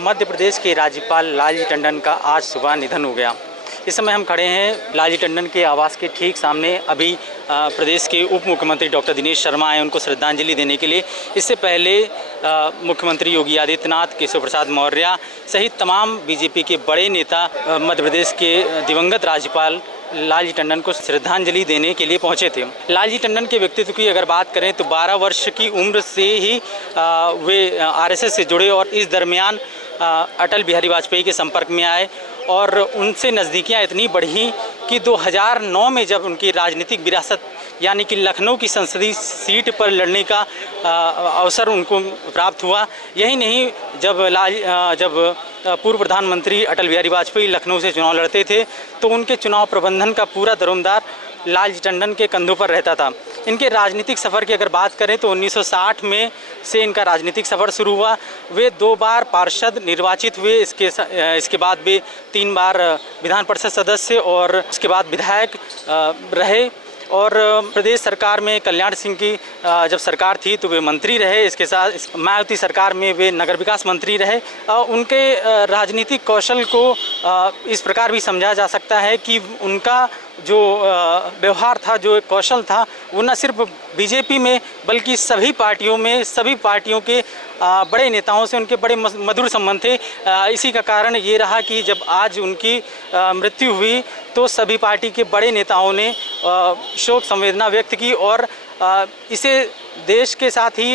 मध्य प्रदेश के राज्यपाल लालजी टंडन का आज सुबह निधन हो गया। इस समय हम खड़े हैं लालजी टंडन के आवास के ठीक सामने। अभी प्रदेश के उप मुख्यमंत्री डॉक्टर दिनेश शर्मा आए उनको श्रद्धांजलि देने के लिए। इससे पहले मुख्यमंत्री योगी आदित्यनाथ, केशव प्रसाद मौर्य सहित तमाम बीजेपी के बड़े नेता मध्य प्रदेश के दिवंगत राज्यपाल लालजी टंडन को श्रद्धांजलि देने के लिए पहुंचे थे। लालजी टंडन के व्यक्तित्व की अगर बात करें तो 12 वर्ष की उम्र से ही वे आरएसएस से जुड़े और इस दरमियान अटल बिहारी वाजपेयी के संपर्क में आए और उनसे नज़दीकियां इतनी बढ़ी कि 2009 में जब उनकी राजनीतिक विरासत यानी कि लखनऊ की संसदीय सीट पर लड़ने का अवसर उनको प्राप्त हुआ। यही नहीं, जब पूर्व प्रधानमंत्री अटल बिहारी वाजपेयी लखनऊ से चुनाव लड़ते थे तो उनके चुनाव प्रबंधन का पूरा दारोमदार लालजी टंडन के कंधों पर रहता था। इनके राजनीतिक सफ़र की अगर बात करें तो 1960 में से इनका राजनीतिक सफ़र शुरू हुआ। वे 2 बार पार्षद निर्वाचित हुए। इसके बाद वे 3 बार विधान परिषद सदस्य और उसके बाद विधायक रहे और प्रदेश सरकार में कल्याण सिंह की जब सरकार थी तो वे मंत्री रहे। इसके साथ मायावती सरकार में वे नगर विकास मंत्री रहे। उनके राजनीतिक कौशल को इस प्रकार भी समझा जा सकता है कि उनका जो व्यवहार था, जो कौशल था, वो न सिर्फ बीजेपी में बल्कि सभी पार्टियों के बड़े नेताओं से उनके बड़े मधुर संबंध थे। इसी का कारण ये रहा कि जब आज उनकी मृत्यु हुई तो सभी पार्टी के बड़े नेताओं ने शोक संवेदना व्यक्त की और इसे देश के साथ ही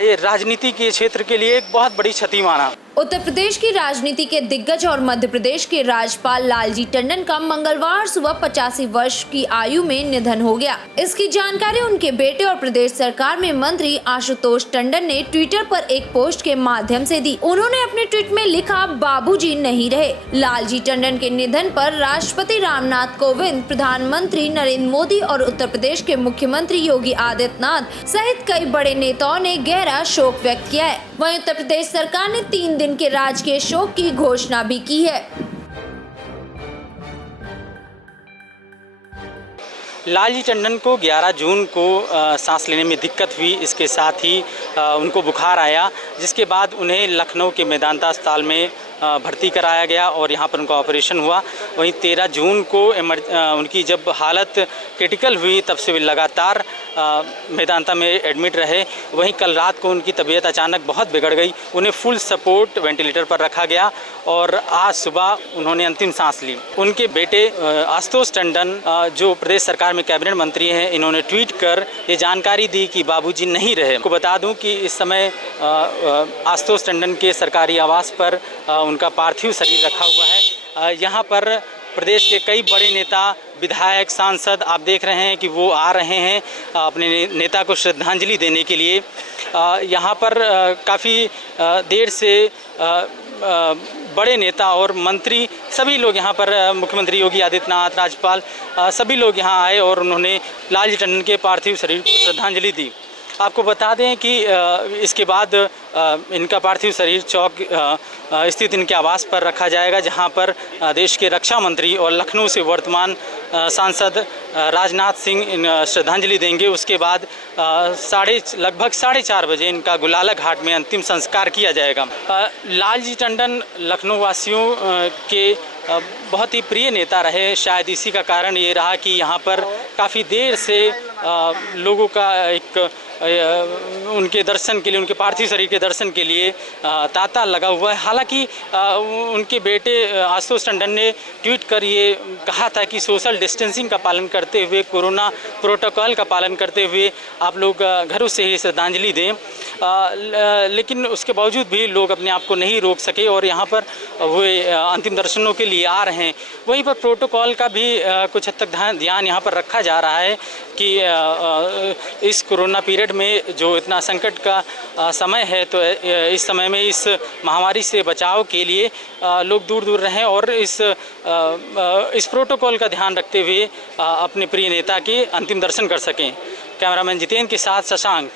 ये राजनीति के क्षेत्र के लिए एक बहुत बड़ी क्षति माना। उत्तर प्रदेश की राजनीति के दिग्गज और मध्य प्रदेश के राज्यपाल लालजी टंडन का मंगलवार सुबह 85 वर्ष की आयु में निधन हो गया। इसकी जानकारी उनके बेटे और प्रदेश सरकार में मंत्री आशुतोष टंडन ने ट्विटर पर एक पोस्ट के माध्यम से दी। उन्होंने अपने ट्वीट में लिखा, बाबूजी नहीं रहे। लालजी टंडन के निधन पर राष्ट्रपति रामनाथ कोविंद, प्रधानमंत्री नरेंद्र मोदी और उत्तर प्रदेश के मुख्यमंत्री योगी आदित्यनाथ सहित कई बड़े नेताओं ने गहरा शोक व्यक्त किया है। वहीं उत्तर प्रदेश सरकार ने 3 दिन के राजकीय शोक की घोषणा भी की है। लालजी टंडन को 11 जून को सांस लेने में दिक्कत हुई। इसके साथ ही उनको बुखार आया, जिसके बाद उन्हें लखनऊ के मेदांता अस्पताल में भर्ती कराया गया और यहाँ पर उनका ऑपरेशन हुआ। वहीं 13 जून को उनकी जब हालत क्रिटिकल हुई तब से वे लगातार मेदांता में एडमिट रहे। वहीं कल रात को उनकी तबीयत अचानक बहुत बिगड़ गई। उन्हें फुल सपोर्ट वेंटिलेटर पर रखा गया और आज सुबह उन्होंने अंतिम सांस ली। उनके बेटे आशुतोष टंडन जो प्रदेश सरकार में कैबिनेट मंत्री हैं, इन्होंने ट्वीट कर ये जानकारी दी कि बाबूजी नहीं रहे। आपको बता दूं कि इस समय आशुतोष टंडन के सरकारी आवास पर उनका पार्थिव शरीर रखा हुआ है। यहाँ पर प्रदेश के कई बड़े नेता, विधायक, सांसद आप देख रहे हैं कि वो आ रहे हैं अपने नेता को श्रद्धांजलि देने के लिए। यहाँ पर काफ़ी देर से बड़े नेता और मंत्री सभी लोग यहाँ पर, मुख्यमंत्री योगी आदित्यनाथ, राज्यपाल, सभी लोग यहाँ आए और उन्होंने लालजी टंडन के पार्थिव शरीर को श्रद्धांजलि दी। आपको बता दें कि इसके बाद इनका पार्थिव शरीर चौक स्थित इनके आवास पर रखा जाएगा, जहां पर देश के रक्षा मंत्री और लखनऊ से वर्तमान सांसद राजनाथ सिंह श्रद्धांजलि देंगे। उसके बाद लगभग 4:30 बजे इनका गुलाला घाट में अंतिम संस्कार किया जाएगा। लालजी टंडन लखनऊ वासियों के बहुत ही प्रिय नेता रहे। शायद इसी का कारण ये रहा कि यहाँ पर काफ़ी देर से लोगों का एक उनके दर्शन के लिए, उनके पार्थिव शरीर के दर्शन के लिए तांता लगा हुआ है। हालांकि उनके बेटे आशुतोष टंडन ने ट्वीट कर ये कहा था कि सोशल डिस्टेंसिंग का पालन करते हुए, कोरोना प्रोटोकॉल का पालन करते हुए आप लोग घरों से ही श्रद्धांजलि दें। लेकिन उसके बावजूद भी लोग अपने आप को नहीं रोक सके और यहाँ पर वे अंतिम दर्शनों के लिए आ रहे हैं। वहीं पर प्रोटोकॉल का भी कुछ हद तक ध्यान यहाँ पर रखा जा रहा है कि इस कोरोना पीरियड में जो इतना संकट का समय है, तो इस समय में इस महामारी से बचाव के लिए लोग दूर दूर रहें और इस प्रोटोकॉल का ध्यान रखते हुए अपने प्रिय नेता के अंतिम दर्शन कर सकें। कैमरामैन जितेंद्र के साथ शशांक।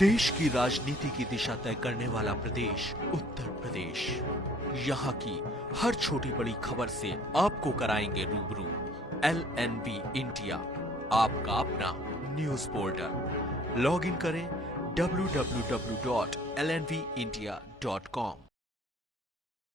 देश की राजनीति की दिशा तय करने वाला प्रदेश उत्तर प्रदेश। यहाँ की हर छोटी बड़ी खबर से आपको कराएंगे रूबरू। LNV इंडिया, आपका अपना न्यूज पोर्टल। लॉग इन करें www.lnvindia.com।